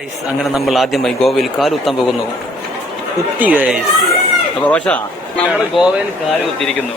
Ice അങ്ങനെ നമ്മൾ ആദ്യമായി ഗോവയിൽ കാലുത്താൻ പോകുന്നു. കുത്തി ഗൈസ്. അപ്പൊ റോഷ നമ്മൾ ഗോവയിൽ കാല് കുത്തിയിരിക്കുന്നു.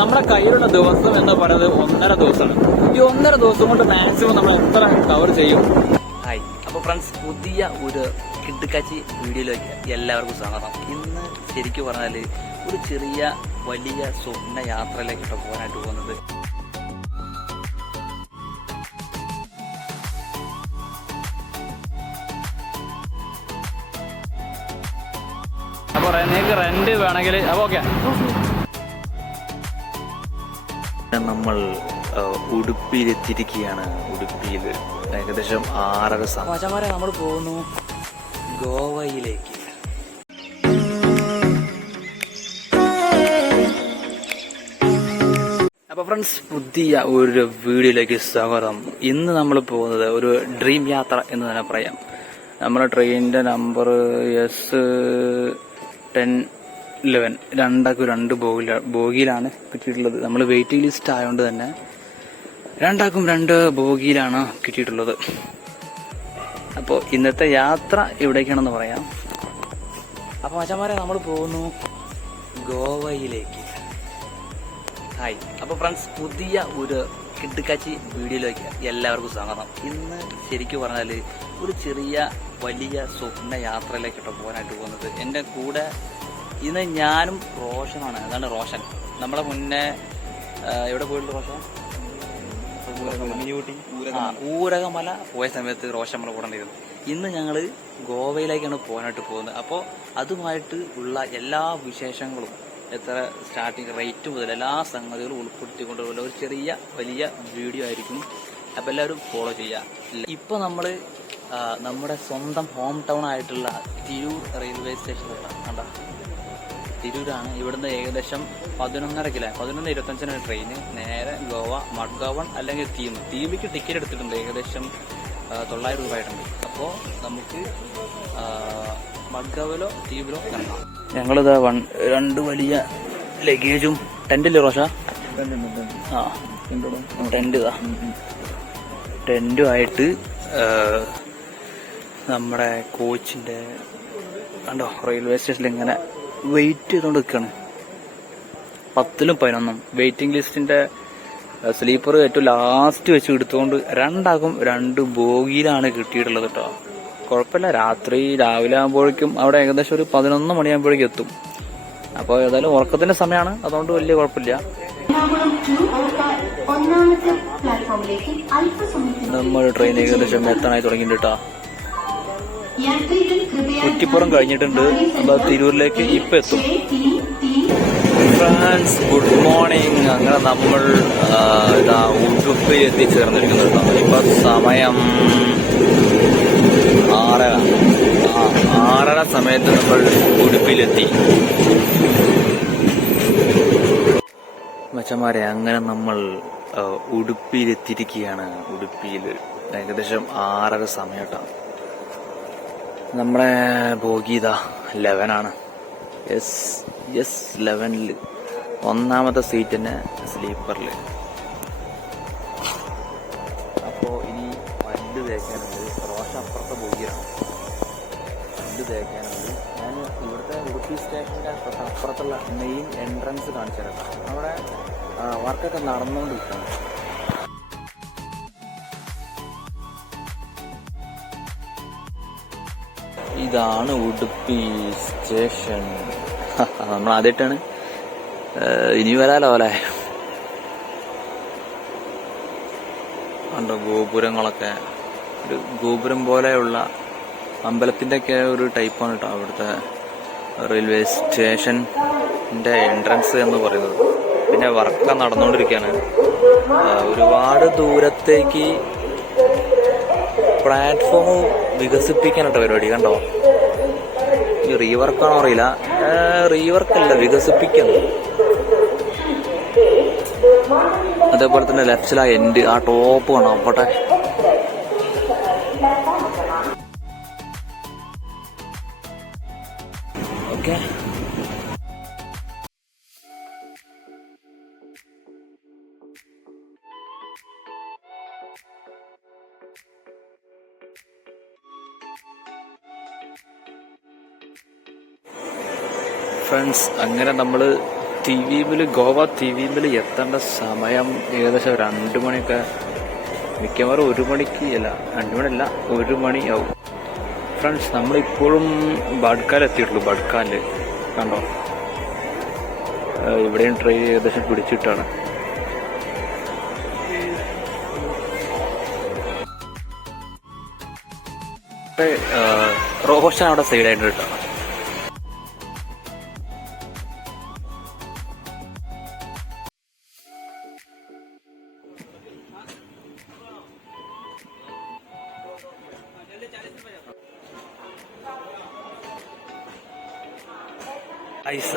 നമ്മുടെ കയ്യിലുള്ള ദിവസം എന്ന് പറയുന്നത് 1.5 ദിവസമാണ്. ഈ 1.5 ദിവസം കൊണ്ട് മാക്സിമം നമ്മൾ എത്ര കവർ ചെയ്യും? ഹായ്, അപ്പൊ ഫ്രണ്ട്സ്, പുതിയ ഒരു കിടുക്കാച്ചി വീഡിയോയിലേക്ക് എല്ലാവർക്കും സ്വാഗതം. ഇന്ന് ശരിക്കും പറഞ്ഞാല് ഒരു ചെറിയ വലിയ സ്വപ്ന യാത്രയിലേക്കിട്ട് പോകാനായിട്ട് പോകുന്നത്. അപ്പൊ നിങ്ങൾക്ക് റെന്റ് വേണമെങ്കിൽ അപ്പൊ ഓക്കെ. നമ്മൾ ഉടുപ്പിയിലെത്തിയിരിക്കുകയാണ്. ഉടുപ്പിയിൽ ഏകദേശം 6:30 സമയം നമ്മൾ പോകുന്നു ഗോവയിലേക്ക്. അപ്പൊ ഫ്രണ്ട്സ്, പുതിയ ഒരു വീഡിയോയിലേക്ക് സ്വാഗതം. ഇന്ന് നമ്മൾ പോകുന്നത് ഒരു ഡ്രീം യാത്ര എന്ന് തന്നെ പറയാം. നമ്മുടെ ട്രെയിനിന്റെ നമ്പർ S1011. രണ്ടാക്കും 2 ബോഗിയിലാണ് കിട്ടിയിട്ടുള്ളത്. നമ്മൾ വെയിറ്റിംഗ് ലിസ്റ്റ് ആയതുകൊണ്ട് തന്നെ രണ്ടാക്കും 2 ബോഗിയിലാണ് കിട്ടിയിട്ടുള്ളത്. അപ്പോൾ ഇന്നത്തെ യാത്ര എവിടേക്കാണെന്ന് പറയാം. അപ്പോൾ മച്ചന്മാരെ, നമ്മൾ പോകുന്നു ഗോവയിലേക്ക്. ഹായ്, അപ്പോൾ ഫ്രണ്ട്സ്, പുതിയ ഒരു കിടുക്കാച്ചി വീഡിയോയിലേക്ക് എല്ലാവർക്കും സ്വാഗതം. ഇന്ന് ശരിക്കും പറഞ്ഞാൽ ഒരു ചെറിയ വലിയ സ്വപ്ന യാത്രയിലേക്കിട്ട് പോകാനായിട്ട് പോകുന്നത്. എൻ്റെ കൂടെ ഇന്ന് ഞാനും റോഷനാണ്. അതാണ് റോഷൻ. നമ്മളെ മുന്നേ എവിടെ പോയിട്ടുള്ള റോഷൻ? ഊരകമല പോയ സമയത്ത് റോഷൻ നമ്മളെ കൂടെ ഉണ്ടായിരുന്നു. ഇന്ന് ഞങ്ങൾ ഗോവയിലേക്കാണ് പോകാനായിട്ട് പോകുന്നത്. അപ്പോൾ അതുമായിട്ട് ഉള്ള എല്ലാ വിശേഷങ്ങളും, എത്ര സ്റ്റാർട്ടിങ് റേറ്റ് മുതൽ എല്ലാ സംഗതികളും ഉൾപ്പെടുത്തിക്കൊണ്ടുള്ള ഒരു ചെറിയ വലിയ വീഡിയോ ആയിരിക്കും. അപ്പം എല്ലാവരും ഫോളോ ചെയ്യുക. ഇപ്പോൾ നമ്മൾ നമ്മുടെ സ്വന്തം ഹോം ടൗൺ ആയിട്ടുള്ള തിരൂർ റെയിൽവേ സ്റ്റേഷനിലാണ്. കണ്ട, തിരൂരാണ്. ഇവിടുന്ന് ഏകദേശം 11:25 ട്രെയിന് നേരെ ഗോവ, മഡ്ഗാവൺ അല്ലെങ്കിൽ തീമിക്ക് ടിക്കറ്റ് എടുത്തിട്ടുണ്ട്. ഏകദേശം 900 രൂപ ആയിട്ടുണ്ട്. അപ്പോൾ നമുക്ക് മഡ്ഗാവിലോ ദ്വീപിലോ ഇറങ്ങാം. ഞങ്ങളിതാ 2 വലിയ ലഗേജും ടെന്റില്ലേ റോഷ? ടെന്റുമായിട്ട് നമ്മുടെ കോച്ചിന്റെ കണ്ടോ റെയിൽവേ സ്റ്റേഷനിൽ ഇങ്ങനെ വെയിറ്റ് ചെയ്തുകൊണ്ട് നിൽക്കുകയാണ്. 10ലും 11 വെയിറ്റിംഗ് ലിസ്റ്റിന്റെ സ്ലീപ്പർ ഏറ്റവും ലാസ്റ്റ് വെച്ച് എടുത്തുകൊണ്ട് രണ്ടാക്കും 2 ബോഗിയിലാണ് കിട്ടിയിട്ടുള്ളത് കേട്ടോ. കുഴപ്പമില്ല. രാവിലെ ആകുമ്പോഴേക്കും അവിടെ ഏകദേശം ഒരു 11 മണിയാകുമ്പോഴേക്കും എത്തും. അപ്പോൾ ഏതായാലും ഉറക്കത്തിന്റെ സമയമാണ്, അതുകൊണ്ട് വലിയ കുഴപ്പമില്ല. നമ്മൾ ട്രെയിൻ ഏകദേശം എത്താനായി തുടങ്ങിയിട്ടുണ്ട് കേട്ടോ. കുറ്റിപ്പുറം കഴിഞ്ഞിട്ടുണ്ട്. അപ്പോൾ തിരൂരിലേക്ക് ഇപ്പം എത്തും. Friends, good morning. അങ്ങനെ നമ്മൾ ഇതാ ഉടുപ്പി എത്തിച്ചേർന്നിരിക്കുന്നു കേട്ടോ. ഇപ്പൊ സമയം 6:30 സമയത്ത് നമ്മൾ ഉടുപ്പിയിലെത്തി. മച്ചന്മാരെ, അങ്ങനെ നമ്മൾ ഉടുപ്പിയിലെത്തിയിരിക്കുകയാണ്. ഉടുപ്പിയിൽ ഏകദേശം 6:30 സമയം കേട്ടോ. നമ്മുടെ ബോഗീത 11 S11 1ാമത്തെ സീറ്റ് തന്നെ സ്ലീപ്പറിൽ. അപ്പോൾ ഇനി പല്ല് തേക്കാനുണ്ട്. റോഷ അപ്പുറത്തെ ബോഗിയാണ്. പല്ല് തേക്കാനുണ്ട്. ഞാൻ ഇവിടുത്തെ ഉടുപ്പി സ്റ്റേഷൻ്റെ അപ്പുറത്തുള്ള മെയിൻ എൻട്രൻസ് കാണിച്ചു തരാം. അവിടെ വർക്കൊക്കെ നടന്നുകൊണ്ടിരിക്കുകയാണ്. ഇതാണ് ഉടുപ്പി സ്റ്റേഷൻ. നമ്മൾ ആദ്യമായിട്ടാണ്. ഇനി വരാലോ അല്ലേ. കണ്ടോ ഗോപുരങ്ങളൊക്കെ. ഒരു ഗോപുരം പോലെയുള്ള അമ്പലത്തിൻ്റെ ഒക്കെ ഒരു ടൈപ്പാണ് കേട്ടോ അവിടുത്തെ റെയിൽവേ സ്റ്റേഷൻ്റെ എൻട്രൻസ് എന്ന് പറയുന്നത്. പിന്നെ വർക്ക് നടന്നുകൊണ്ടിരിക്കുകയാണ്. ഒരുപാട് ദൂരത്തേക്ക് പ്ലാറ്റ്ഫോം വികസിപ്പിക്കാനായിട്ട് പരിപാടി. കണ്ടോ, ഈ റീവർക്കാണോ അറിയില്ല. റീവർക്കല്ല, വികസിപ്പിക്കുന്നു. അതേപോലെ തന്നെ ലെഫ്റ്റിലാ എൻഡ്, ആ ടോപ്പ് കാണാം. അപ്പോട്ടെ ഓക്കെ. ഫ്രണ്ട്സ്, അങ്ങനെ നമ്മൾ ഗോവ തീവീമിൽ എത്തേണ്ട സമയം ഏകദേശം 2 മണിയൊക്കെ, മിക്കവാറും 1 മണിക്ക് അല്ല, 2 മണിയല്ല 1 മണിയാവും. ഫ്രണ്ട്സ്, നമ്മളിപ്പോഴും ബഡ്കാൽ എത്തിയിട്ടുള്ളൂ. ബഡ്കാല് കണ്ടോ, ഇവിടെയും ട്രെയിൻ ഏകദേശം പിടിച്ചിട്ടാണ്. റോഷൻ അവിടെ സൈഡായിട്ട് കേട്ടോ.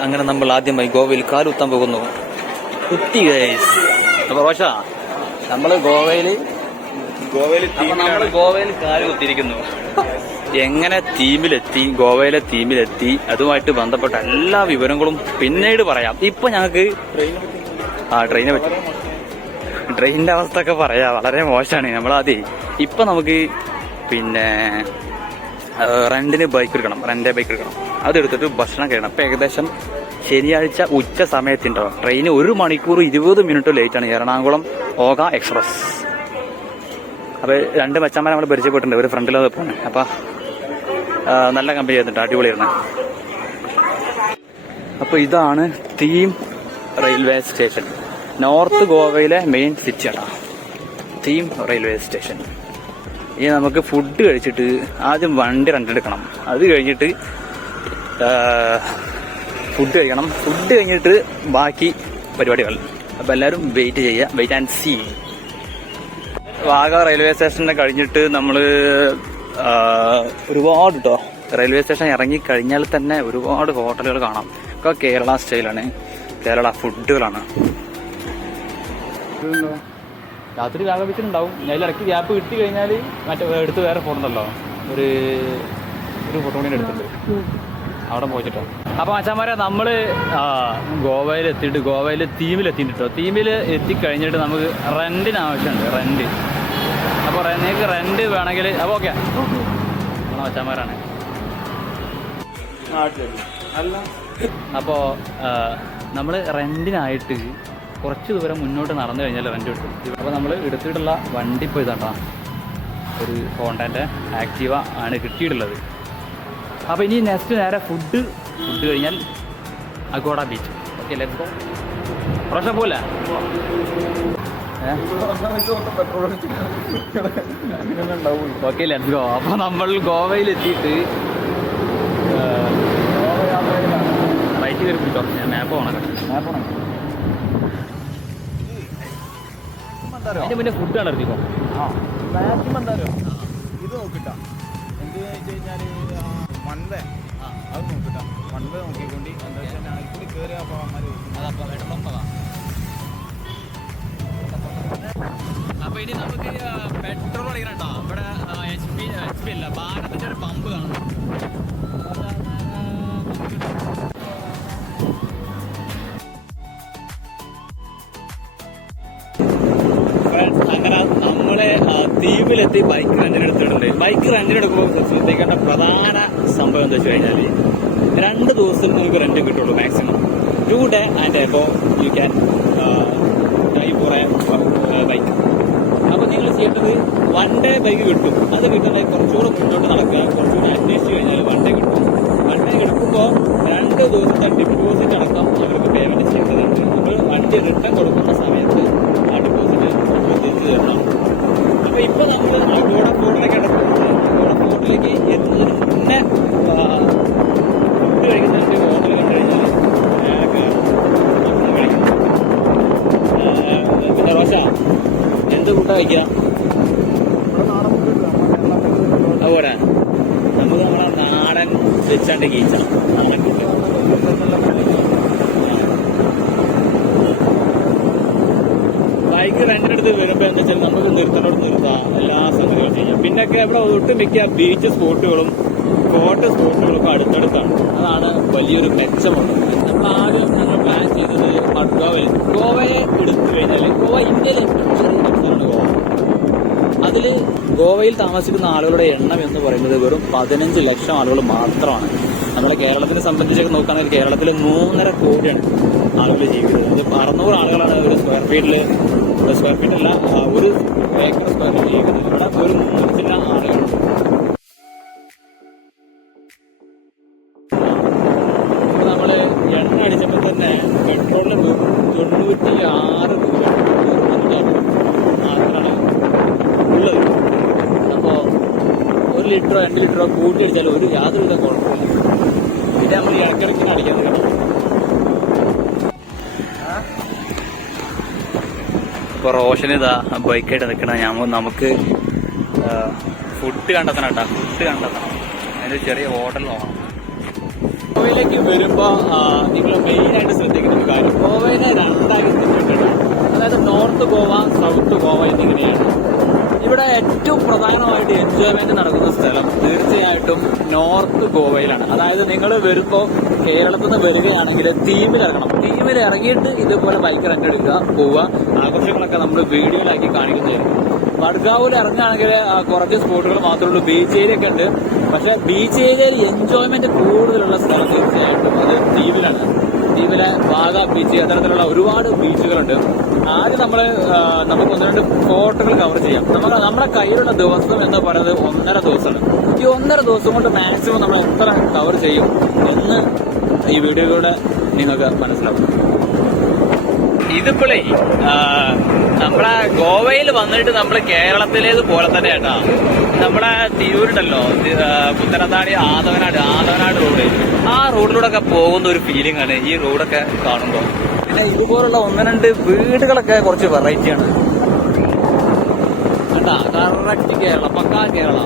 അങ്ങനെ നമ്മൾ ആദ്യമായി ഗോവയിൽ കാലുത്താൻ പോകുന്നു. കുത്തി ഗൈസ്. അപ്പൊ റോഷ, നമ്മള് ഗോവയില് കാല് കുത്തിയിരിക്കുന്നു. എങ്ങനെ ഗോവയിലെ തീമിലെത്തി, അതുമായിട്ട് ബന്ധപ്പെട്ട എല്ലാ വിവരങ്ങളും പിന്നീട് പറയാം. ഇപ്പൊ ഞങ്ങൾക്ക് ട്രെയിനെ പറ്റി, ട്രെയിനിന്റെ അവസ്ഥ ഒക്കെ പറയാം. വളരെ മോശമാണ്. നമ്മളാദ്യം ഇപ്പൊ നമുക്ക് റെന്റിന് ബൈക്ക് എടുക്കണം. അതെടുത്തിട്ട് ഭക്ഷണം കഴിക്കണം. അപ്പൊ ഏകദേശം ശനിയാഴ്ച ഉച്ച സമയത്തുണ്ടാവും ട്രെയിന്. 1 മണിക്കൂർ 20 മിനിറ്റ് ലേറ്റാണ്. എറണാകുളം ഓഗ എക്സ്പ്രസ്. അപ്പൊ 2 മച്ചന്മാരെ നമ്മൾ പരിചയപ്പെട്ടിട്ടുണ്ട്. ഒരു ഫ്രണ്ടിലത് പോണേ. അപ്പൊ നല്ല കമ്പനി ആയിരുന്നു, അടിപൊളിയായിരുന്നു. അപ്പൊ ഇതാണ് തീം റെയിൽവേ സ്റ്റേഷൻ. നോർത്ത് ഗോവയിലെ മെയിൻ സിറ്റിയാണ് തീം റെയിൽവേ സ്റ്റേഷൻ. ഇനി നമുക്ക് ഫുഡ് കഴിച്ചിട്ട് ആദ്യം വണ്ടി റെന്റെടുക്കണം. അത് കഴിഞ്ഞിട്ട് ഫുഡ് കഴിക്കണം. ഫുഡ് കഴിഞ്ഞിട്ട് ബാക്കി പരിപാടികൾ. അപ്പൊ എല്ലാവരും wait and see. Wagah railway സ്റ്റേഷനെ കഴിഞ്ഞിട്ട് നമ്മള് ഒരുപാട് റെയിൽവേ സ്റ്റേഷൻ ഇറങ്ങി കഴിഞ്ഞാൽ തന്നെ ഒരുപാട് ഹോട്ടലുകൾ കാണാം. ഒക്കെ കേരള സ്റ്റൈലാണ്, കേരള ഫുഡുകളാണ്. രാത്രി വ്യാപിച്ചിട്ടുണ്ടാവും. അതിലിടയ്ക്ക് ഗ്യാപ്പ് കിട്ടി കഴിഞ്ഞാൽ എടുത്ത് വേറെ പോകണ്ടല്ലോ. ഒരു ഫോട്ടോ കൂടി എടുത്തിട്ടുണ്ട്, അവിടെ പോയിട്ടോ. അപ്പൊ അച്ഛന്മാരെ നമ്മള് ഗോവയിലെത്തിയിട്ട് തീമിലെത്തിയിട്ടോ. തീമിൽ എത്തിക്കഴിഞ്ഞിട്ട് നമുക്ക് റെന്റിന് ആവശ്യമുണ്ട്. റെന്റ്. അപ്പൊ നിങ്ങൾക്ക് റെന്റ് വേണമെങ്കിൽ അപ്പൊ ഓക്കെ അച്ഛന്മാരാണ്. അപ്പോ നമ്മള് റെന്റിനായിട്ട് കുറച്ച് ദൂരം മുന്നോട്ട് നടന്നു കഴിഞ്ഞാൽ റെന്റ് കിട്ടും. അപ്പോൾ നമ്മൾ എടുത്തിട്ടുള്ള വണ്ടി ഇപ്പോൾ ഇതാണ്ടാ, ഒരു ഹോണ്ടൻ്റെ ആക്റ്റീവ ആണ് കിട്ടിയിട്ടുള്ളത്. അപ്പോൾ ഇനി നെക്സ്റ്റ് നേരെ ഫുഡ് കഴിഞ്ഞാൽ Aguada beach. Okay, let's go. പ്രശ്നം പോലെ ഓക്കെ, ലെറ്റ്സ് ഗോ. അപ്പോൾ നമ്മൾ ഗോവയിലെത്തിയിട്ട് ബൈക്ക് കയറി പിടിച്ചോ. ഞാൻ മാപ്പ് ഓണാക്കാം. അതിന്റെ മുന്നേ ഫുഡ് കണ്ടെടുത്തിക്കോ. മാക്സിമം എന്താ ഇത് നോക്കിട്ടാ, എന്ത് വെച്ച് കഴിഞ്ഞാല് വൺവേ അത് നോക്കിട്ടാ. വൺവേ നോക്കിക്കൊണ്ട് എന്താ വെച്ചാൽ ഇതിൽ കയറിയ അപ്പൊ ഇനി നമുക്ക് പെട്രോൾ അടിക്കണം കേട്ടോ. ഇവിടെ HP അല്ല, ഭാരതിന്റെ ഒരു പമ്പ് കാണും. അങ്ങനെ നമ്മളെ ദ്വീപിലെത്തി ബൈക്ക് റെന്റിനെടുത്തിട്ടുണ്ട്. ബൈക്ക് റെന്റിനെടുക്കുമ്പോൾ ശ്രദ്ധിക്കേണ്ട പ്രധാന സംഭവം എന്താ വെച്ച് കഴിഞ്ഞാൽ 2 ദിവസം നിങ്ങൾക്ക് റെന്റ് കിട്ടുള്ളൂ maximum. 2 day and above you can drive for a bike. അപ്പോൾ നിങ്ങൾ ചെയ്യേണ്ടത് 1 ഡേ ബൈക്ക് കിട്ടും. അത് കിട്ടുന്നത് കുറച്ചുകൂടെ മുന്നോട്ട് നടക്കുക, കുറച്ചുകൂടി അന്വേഷിച്ച് കഴിഞ്ഞാൽ 1 ഡേ കിട്ടും. 1 ഡേ എടുക്കുമ്പോൾ 2 ദിവസത്തെ ഡിപ്പോസിറ്റ് അടക്കം അവർക്ക് പേയ്മെന്റ് ചെയ്യേണ്ടതുണ്ട്. നമ്മൾ വണ്ടി റിട്ടേൺ കൊടുക്കുന്ന സമയത്ത് ആ ഡിപ്പോസിറ്റ് തിരിച്ചു തരണം. അപ്പൊ ഇപ്പൊ നമ്മൾ അഗോഡ ഫോർട്ടിലേക്ക് ഫോർട്ടിലേക്ക് എത്തുന്നതിന് മുന്നേ ഫുഡ് കഴിക്കുന്നതിന്റെ ഹോട്ടൽ കണ്ടു കഴിഞ്ഞാൽ പിന്നെ റോഷ എന്ത് ഫുഡാ കഴിക്കുക? അതുപോലെ നമുക്ക് നമ്മളെ നാടൻ വെച്ചാണ്ട് കീച്ച നാടൻ ഫുഡ്. ബൈക്ക് റെന്റിനെടുത്ത് വരുമ്പോൾ എന്താ വെച്ചാൽ നമുക്ക് നിർത്തനോട് നിർത്താം, എല്ലാ സംഗതികളും ചെയ്യാം. പിന്നൊക്കെ ഇവിടെ ഒട്ടുമിക്ക ബീച്ച് സ്പോട്ടുകളും ഫോട്ടോ സ്പോട്ടുകളൊക്കെ അടുത്തടുത്താണ്. അതാണ് വലിയൊരു മെച്ചമുള്ളത്. നമ്മൾ ആദ്യം ഞങ്ങൾ പ്ലാൻ ചെയ്തത് മഡ്ഗാവിൽ. ഗോവയെ എടുത്തു കഴിഞ്ഞാൽ ഗോവ ഇന്ത്യയിലെ ഏറ്റവും ചെറിയ സംസ്ഥാനമാണ് ഗോവ. അതിൽ ഗോവയിൽ താമസിക്കുന്ന ആളുകളുടെ എണ്ണം എന്ന് പറയുന്നത് വെറും 15 ലക്ഷം ആളുകൾ മാത്രമാണ്. നമ്മുടെ കേരളത്തിനെ സംബന്ധിച്ചൊക്കെ നോക്കുകയാണെങ്കിൽ കേരളത്തിൽ 3.5 കോടിയാണ് ആളുകൾ ജീവിക്കുന്നത്. 600 ആളുകളാണ് ഒരു സ്ക്വയർ ഫീറ്റല്ല, ഒരു ഏക്കർ സ്ക്വയർ ഫീറ്റ് ജീവിക്കുന്നത്. ഇവിടെ ഒരു 3 ജില്ല ആളുകളാണ്. നമ്മള് എണ്ണ അടിച്ചപ്പോൾ തന്നെ പെട്രോളിന് 96 രൂപ മാത്രമാണ് ഉള്ളത്. അപ്പോൾ 1 ലിറ്ററോ 2 ലിറ്ററോ കൂട്ടി അടിച്ചാൽ യാതൊരുവിധ കുഴപ്പമില്ല. പിന്നെ നമ്മൾ ഈ ഇടയ്ക്കിടയ്ക്കിന് അടിക്കാൻ കേട്ടോ. ഇപ്പോൾ റോഷന് ഇതാ ബൈക്കായിട്ട് നിൽക്കണം. നമുക്ക് ഫുഡ് കണ്ടെത്തണം കേട്ടോ. അതിനൊരു ചെറിയ ഹോട്ടൽ നോക്കണം. ഗോവയിലേക്ക് വരുമ്പോൾ നിങ്ങൾ മെയിനായിട്ട് ശ്രദ്ധിക്കുന്ന ഒരു കാര്യം, ഗോവയിലെ 2ആയി തിരിച്ചിട്ടുണ്ട്. അതായത് നോർത്ത് ഗോവ, സൗത്ത് ഗോവ എന്നിങ്ങനെയാണ്. ഇവിടെ ഏറ്റവും പ്രധാനമായിട്ട് എൻജോയ്മെന്റ് നടക്കുന്ന സ്ഥലം തീർച്ചയായിട്ടും നോർത്ത് ഗോവയിലാണ്. അതായത് നിങ്ങൾ വരുമ്പോൾ കേരളത്തിൽ നിന്ന് വരികയാണെങ്കിൽ തീമിൽ ഇറങ്ങണം. തീമിൽ ഇറങ്ങിയിട്ട് ഇതുപോലെ ബൈക്ക് റെന്റ് എടുക്കുക, പോവുക. ആഘോഷങ്ങളൊക്കെ നമ്മൾ വീഡിയോയിലാക്കി കാണിക്കുന്നതായിരിക്കും. വഡ്ഗാവിൽ ഇറങ്ങുകയാണെങ്കിൽ കുറച്ച് സ്പോട്ടുകൾ മാത്രമേ ഉള്ളൂ. ബീച്ച് ഏരിയ ഒക്കെ ഉണ്ട്. പക്ഷെ ബീച്ച് ഏരിയയിൽ എൻജോയ്മെന്റ് കൂടുതലുള്ള സ്ഥലം തീർച്ചയായിട്ടും അത് ദ്വീപിലാണ്. ദ്വീപിലെ വാഗ ബീച്ച്, അത്തരത്തിലുള്ള ഒരുപാട് ബീച്ചുകളുണ്ട്. ആദ്യം നമുക്ക് 1-2 ഫോട്ടോകൾ കവർ ചെയ്യാം. നമ്മുടെ കയ്യിലുള്ള ദിവസം എന്ന് പറയുന്നത് 1.5 ദിവസമാണ്. ഈ 1.5 ദിവസം കൊണ്ട് മാക്സിമം നമ്മൾ എത്ര കവർ ചെയ്യും എന്ന് ഈ വീഡിയോയിലൂടെ നിങ്ങൾക്ക് മനസ്സിലാവും. ഇതിപ്പോഴേ നമ്മളെ ഗോവയിൽ വന്നിട്ട് നമ്മൾ കേരളത്തിലേത് പോലെ തന്നെ കേട്ടാ. നമ്മളെ തിരൂരുണ്ടല്ലോ, പുത്തനത്താണി ആദവനാട് റോഡ്, ആ റോഡിലൂടെ ഒക്കെ പോകുന്ന ഒരു ഫീലിംഗ് ആണ് ഈ റോഡൊക്കെ കാണുമ്പോൾ. പിന്നെ ഇതുപോലുള്ള 1-2 വീടുകളൊക്കെ കുറച്ച് വെറൈറ്റിയാണ് കേട്ടാ. കറക്റ്റ് കേരള, പക്കാ കേരള.